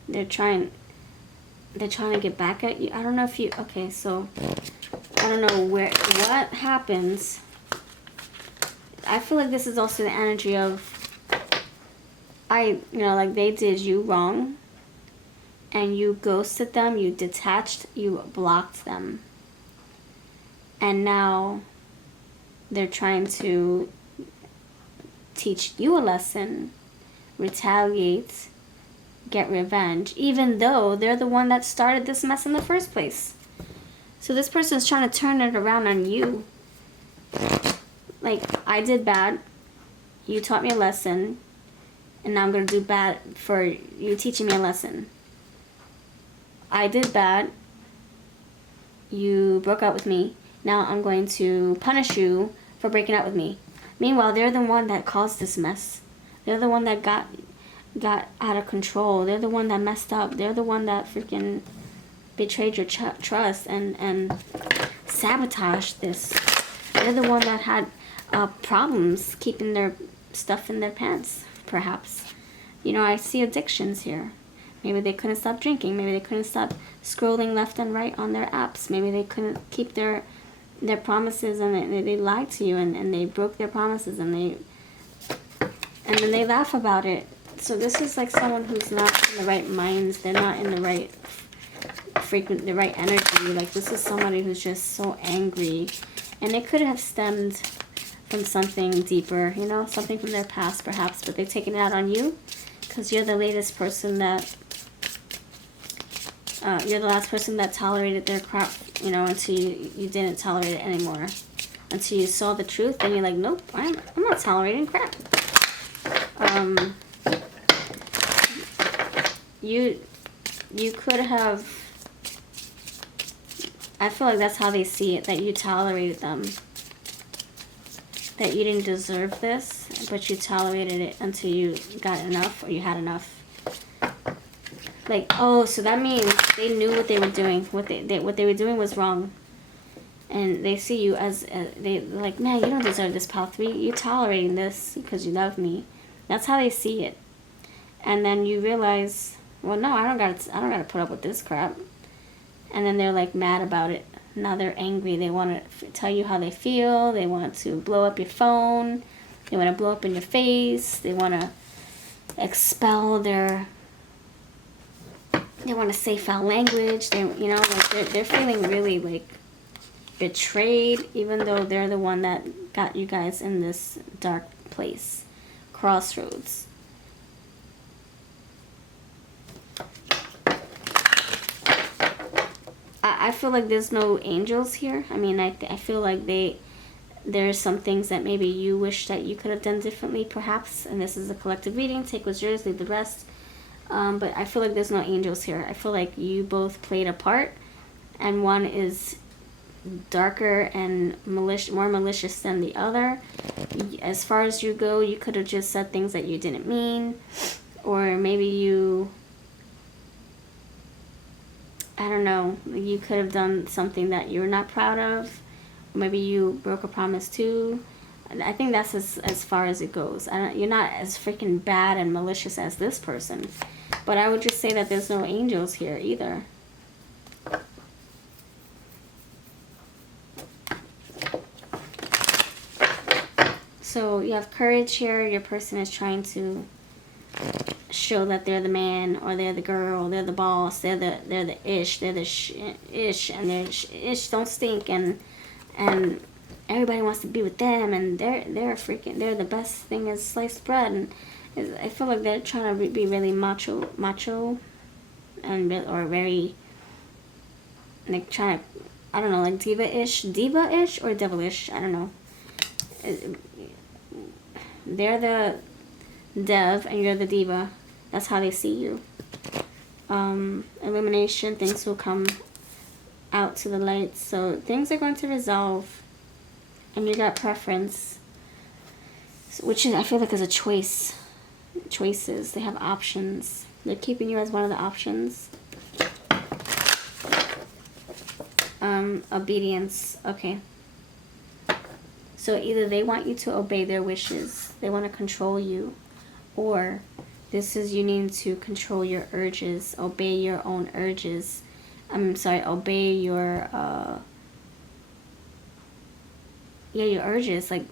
They're trying to get back at you. I don't know if you. Okay, so I don't know what happens. I feel like this is also the energy of, like they did you wrong, and you ghosted them, you detached, you blocked them. And now they're trying to teach you a lesson, retaliate, get revenge, even though they're the one that started this mess in the first place. So this person is trying to turn it around on you. Like, I did bad, you taught me a lesson, and now I'm going to do bad for you teaching me a lesson. I did bad, you broke up with me, now I'm going to punish you for breaking up with me. Meanwhile, they're the one that caused this mess. They're the one that got out of control. They're the one that messed up. They're the one that freaking betrayed your trust and sabotaged this. They're the one that had problems keeping their stuff in their pants, perhaps. I see addictions here. Maybe they couldn't stop drinking. Maybe they couldn't stop scrolling left and right on their apps. Maybe they couldn't keep their promises, and they lied to you, and they broke their promises, and then they laugh about it. So this is like someone who's not in the right minds. They're not in the right the right energy. Like, this is somebody who's just so angry, and it could have stemmed from something deeper, you know, something from their past perhaps, but they're taking it out on you because you're the latest person that, you're the last person that tolerated their crap, you know, until you didn't tolerate it anymore. Until you saw the truth, and you're like, nope, I'm not tolerating crap. You could have, I feel like that's how they see it, that you tolerated them. That you didn't deserve this, but you tolerated it until you got enough, or you had enough. Like, oh, so that means they knew what they were doing. What they were doing was wrong. And they see you as, they like, man, you don't deserve this, pal. You're tolerating this because you love me. That's how they see it. And then you realize, well, no, I don't gotta put up with this crap. And then they're like mad about it. Now they're angry. They want to tell you how they feel. They want to blow up your phone. They want to blow up in your face. They want to expel their. They want to say foul language. They, you know, like they're feeling really like betrayed, even though they're the one that got you guys in this dark place, crossroads. I feel like there's no angels here. I mean, I feel like there's some things that maybe you wish that you could have done differently, perhaps. And this is a collective reading. Take what's yours, leave the rest. But I feel like there's no angels here. I feel like you both played a part, and one is darker and more malicious than the other. As far as you go, you could have just said things that you didn't mean, or maybe you, I don't know, you could have done something that you're not proud of. Maybe you broke a promise too. I think that's as far as it goes. You're not as freaking bad and malicious as this person. But I would just say that there's no angels here either. So you have courage here. Your person is trying to show that they're the man, or they're the girl, they're the boss, they're the ish, they're the ish, and their ish don't stink, and everybody wants to be with them, and they're the best thing is sliced bread. And I feel like they're trying to be really macho, and or very like trying to, I don't know, like diva-ish or devilish. I don't know. They're the dev and you're the diva. That's how they see you. Illumination, things will come out to the light. So things are going to resolve. And you got preference, which is, I feel like, is a choice. Choices. They have options. They're keeping you as one of the options. Obedience. Okay. So either they want you to obey their wishes, they want to control you, or this is you need to control your urges, obey your own urges. I'm sorry, obey your, your urges. Like,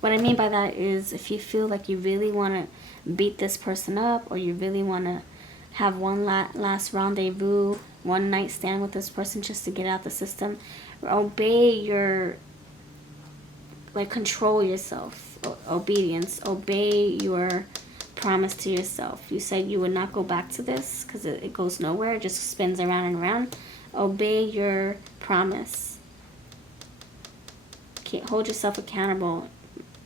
what I mean by that is if you feel like you really want to beat this person up, or you really want to have one last rendezvous, one night stand with this person just to get out the system, obey your, like, control yourself. Obedience. Obey your promise to yourself. You said you would not go back to this because it goes nowhere. It just spins around and around. Obey your promise. Hold yourself accountable.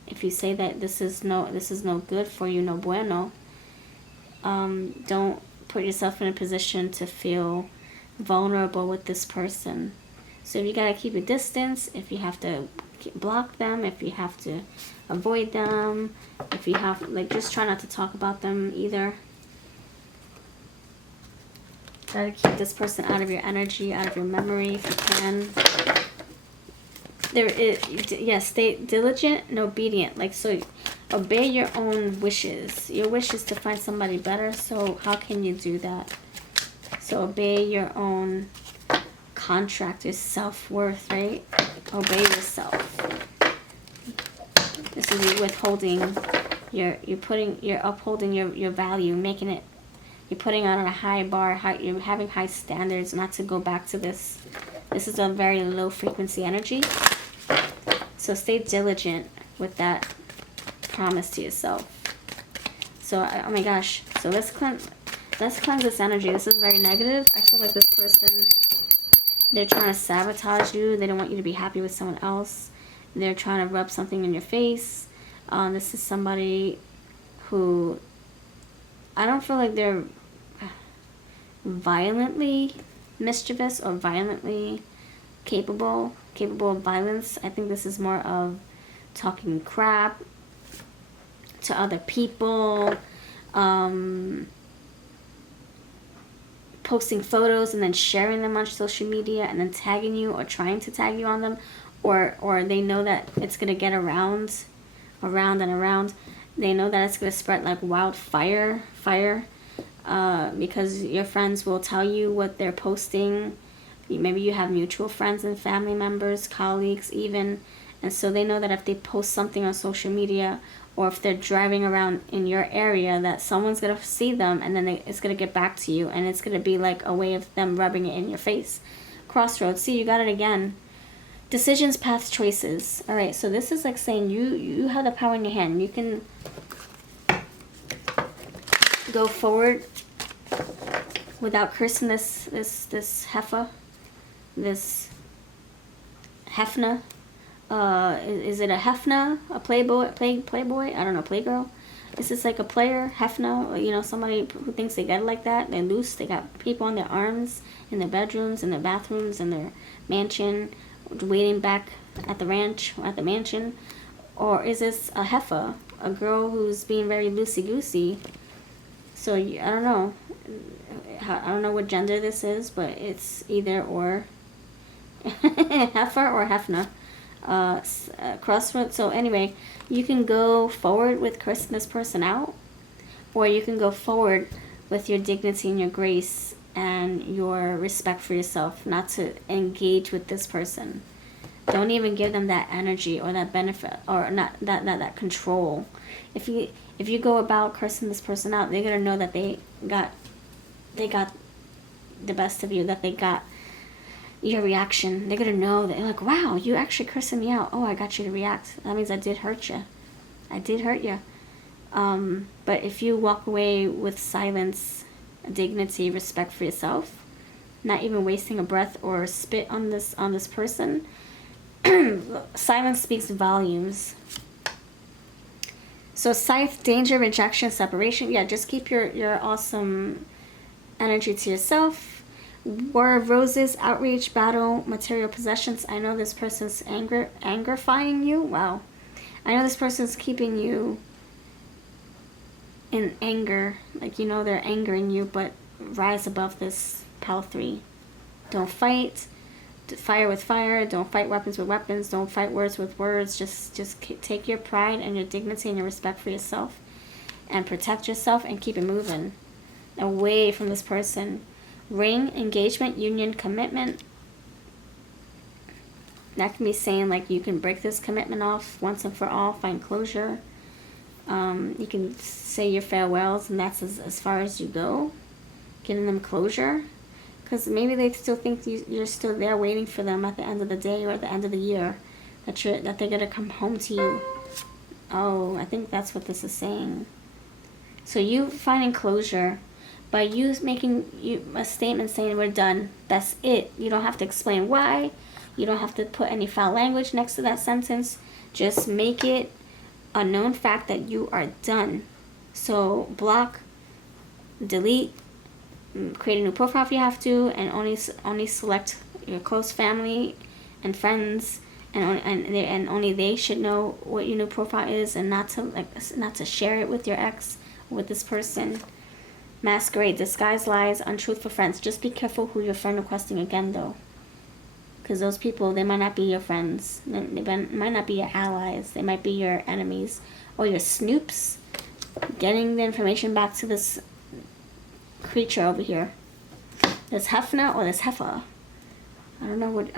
If you say that this is no good for you, no bueno, don't put yourself in a position to feel vulnerable with this person. So if you gotta keep a distance, if you have to block them, if you have to avoid them, if you have, like, just try not to talk about them either. Try to keep this person out of your energy, out of your memory if you can. Yes, stay diligent and obedient. Like, so obey your own wishes. Your wish is to find somebody better, so how can you do that? So obey your own contract, your self-worth, right? Obey yourself. This is you withholding, you're upholding your value, making it, you're putting on a high bar, you're having high standards not to go back to this. This is a very low frequency energy. So stay diligent with that promise to yourself. So, oh my gosh. So let's cleanse this energy. This is very negative. I feel like this person, they're trying to sabotage you. They don't want you to be happy with someone else. They're trying to rub something in your face. This is somebody who, I don't feel like they're violently mischievous or violently capable of violence. I think this is more of talking crap to other people, posting photos and then sharing them on social media and then tagging you or trying to tag you on them, or they know that it's going to get around and around. They know that it's going to spread like wildfire, because your friends will tell you what they're posting. Maybe you have mutual friends and family members, colleagues even, and so they know that if they post something on social media, or if they're driving around in your area, that someone's going to see them, and then it's going to get back to you, and it's going to be like a way of them rubbing it in your face. Crossroads. See, you got it again. Decisions, paths, choices. All right, so this is like saying you have the power in your hand. You can go forward without cursing this heifer, this Hefner. Is it a Hefner, a playboy? I don't know, playgirl. Is this like a player, Hefner? You know, somebody who thinks they got it like that. They're loose. They got people on their arms, in their bedrooms, in their bathrooms, in their mansion, waiting back at the ranch, or at the mansion. Or is this a heifer, a girl who's being very loosey-goosey? So I don't know. I don't know what gender this is, but it's either or. Heifer or Hefner. Crossroads. So anyway, you can go forward with cursing this person out, or you can go forward with your dignity and your grace and your respect for yourself, not to engage with this person. Don't even give them that energy or that benefit, or not that control. If you go about cursing this person out, they're gonna know that they got the best of you, that they got your reaction. They're gonna know that, like, wow, you actually cursing me out. Oh, I got you to react. That means I did hurt you. But if you walk away with silence, dignity, respect for yourself, not even wasting a breath or spit on this person, silence speaks volumes. So scythe, danger, rejection, separation. Yeah, just keep your awesome energy to yourself. War of Roses, outrage, battle, material possessions. I know this person's angerifying you. Wow. I know this person's keeping you in anger. Like, you know they're angering you, but rise above this. Pile 3. Don't fight. Fire with fire. Don't fight weapons with weapons. Don't fight words with words. Just take your pride and your dignity and your respect for yourself, and protect yourself and keep it moving away from this person. Ring, engagement, union, commitment. That can be saying, like, you can break this commitment off once and for all, find closure. You can say your farewells, and that's as far as you go, getting them closure. Because maybe they still think you're still there waiting for them at the end of the day or at the end of the year, that they're going to come home to you. Oh, I think that's what this is saying. So you finding closure by you making a statement saying we're done. That's it. You don't have to explain why. You don't have to put any foul language next to that sentence. Just make it a known fact that you are done. So block, delete, create a new profile if you have to, and only select your close family and friends, and only they should know what your new profile is, and not to share it with your ex or with this person. Masquerade, disguise, lies, untruthful friends. Just be careful who you're friend requesting again, though. Because those people, they might not be your friends. They might not be your allies. They might be your enemies. Or your snoops. Getting the information back to this creature over here. This Hefner or this heifer. I don't know which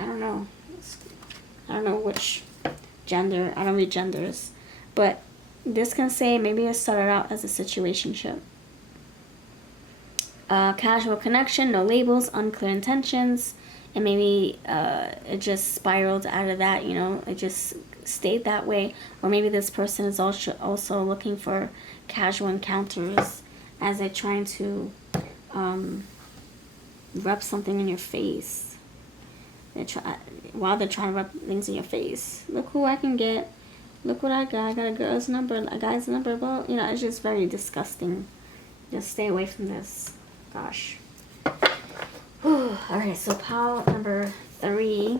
gender. I don't read genders. But this can say maybe it started out as a situationship. Casual connection, no labels, unclear intentions, and maybe it just spiraled out of that, you know, it just stayed that way, or maybe this person is also looking for casual encounters as they're trying to rub something in your face. While they're trying to rub things in your face. Look who I can get. Look what I got. I got a girl's number, a guy's number. Well, you know, it's just very disgusting. Just stay away from this. Gosh. Whew. All right, so pile number 3.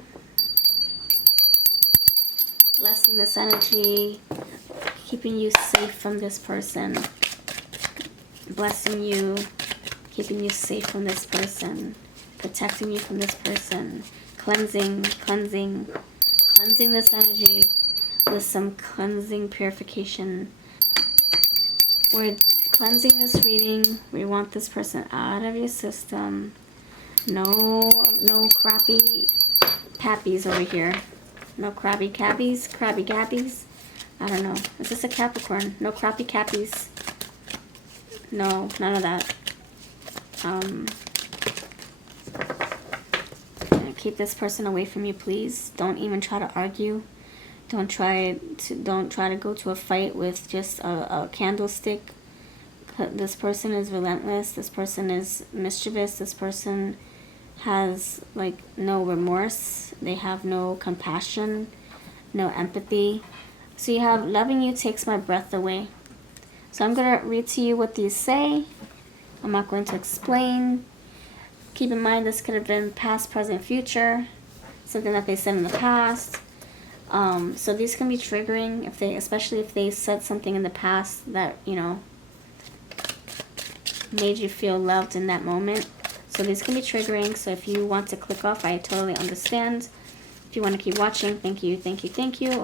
Blessing this energy, keeping you safe from this person. Blessing you, keeping you safe from this person. Protecting you from this person. Cleansing this energy with some cleansing purification. We're cleansing this reading. We want this person out of your system. No crappy pappies over here. No crabby cabbies. I don't know. Is this a Capricorn? No crappy cappies. No, none of that. Keep this person away from you, please. Don't even try to argue. Don't try to go to a fight with just a candlestick. This person is relentless. This person is mischievous. This person has like no remorse. They have no compassion, no empathy. So you have, loving you takes my breath away. So I'm going to read to you what these say. I'm not going to explain. Keep in mind this could have been past, present, future. Something that they said in the past. So these can be triggering, especially if they said something in the past that, you know, made you feel loved in that moment. So these can be triggering. So if you want to click off, I totally understand. If you want to keep watching, thank you.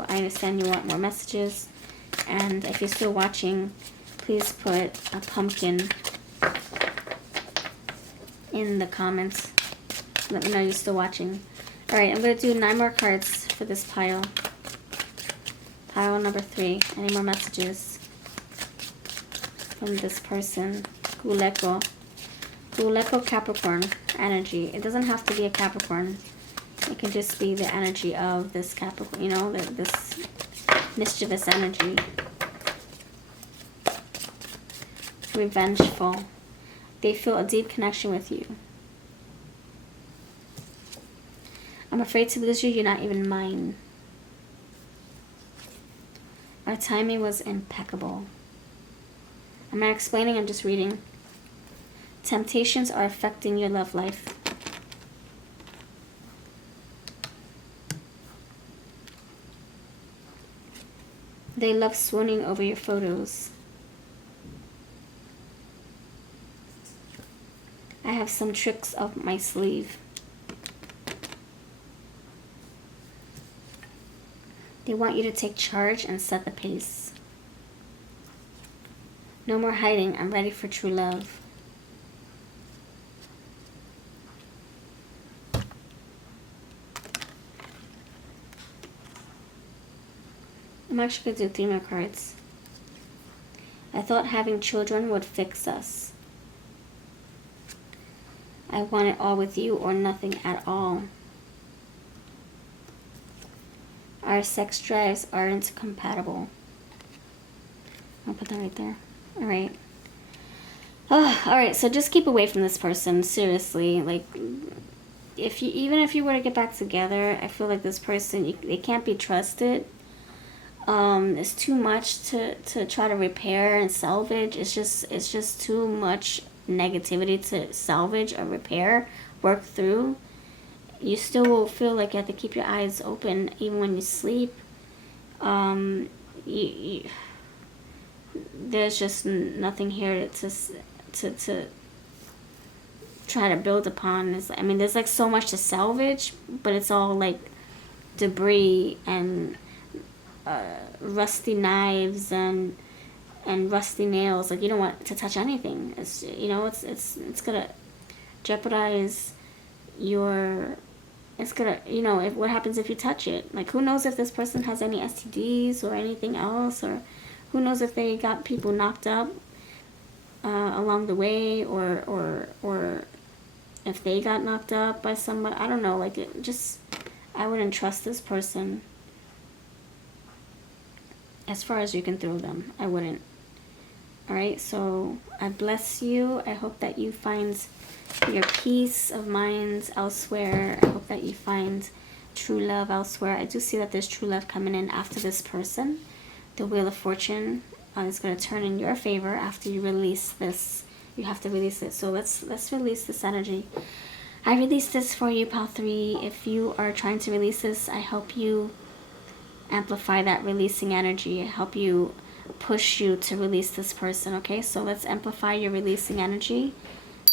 I understand you want more messages. And if you're still watching, please put a pumpkin in the comments. Let me know you're still watching. Alright, I'm going to do 9 more cards for this pile. Pile number 3. Any more messages from this person? Guleko Capricorn energy. It doesn't have to be a Capricorn. It can just be the energy of this Capricorn, you know, this mischievous energy. Revengeful. They feel a deep connection with you. I'm afraid to lose you. You're not even mine. Our timing was impeccable. I'm not explaining, I'm just reading. Temptations are affecting your love life. They love swooning over your photos. I have some tricks up my sleeve. They want you to take charge and set the pace. No more hiding. I'm ready for true love. I'm actually going to do 3 more cards. I thought having children would fix us. I want it all with you or nothing at all. Our sex drives aren't compatible. I'll put that right there. Alright. Alright, so just keep away from this person. Seriously. Like, even if you were to get back together, I feel like this person, they can't be trusted. It's too much to try to repair and salvage. It's just too much negativity to salvage or repair, work through. You still will feel like you have to keep your eyes open even when you sleep. There's just nothing here to try to build upon. I mean, there's like so much to salvage, but it's all like debris and rusty knives and rusty nails. Like, you don't want to touch anything. It's, you know, it's gonna jeopardize your, it's gonna, you know, what happens if you touch it? Like, who knows if this person has any STDs or anything else, or who knows if they got people knocked up along the way, or if they got knocked up by somebody. I don't know. Like, I wouldn't trust this person. as far as you can throw them. I wouldn't. Alright, so I bless you. I hope that you find your peace of mind elsewhere. I hope that you find true love elsewhere. I do see that there's true love coming in after this person. The Wheel of Fortune is going to turn in your favor after you release this. You have to release it. So let's release this energy. I release this for you, Pile 3. If you are trying to release this, I help you amplify that releasing energy. I help you push you to release this person, okay? So let's amplify your releasing energy,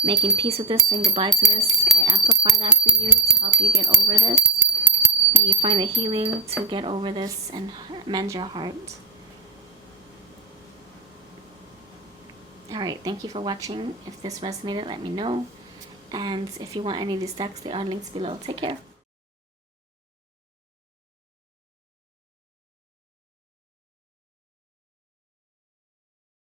making peace with this, saying goodbye to this. I amplify that for you to help you get over this. May you find the healing to get over this and mend your heart. Alright, thank you for watching. If this resonated, let me know. And if you want any of these decks, they are links below. Take care.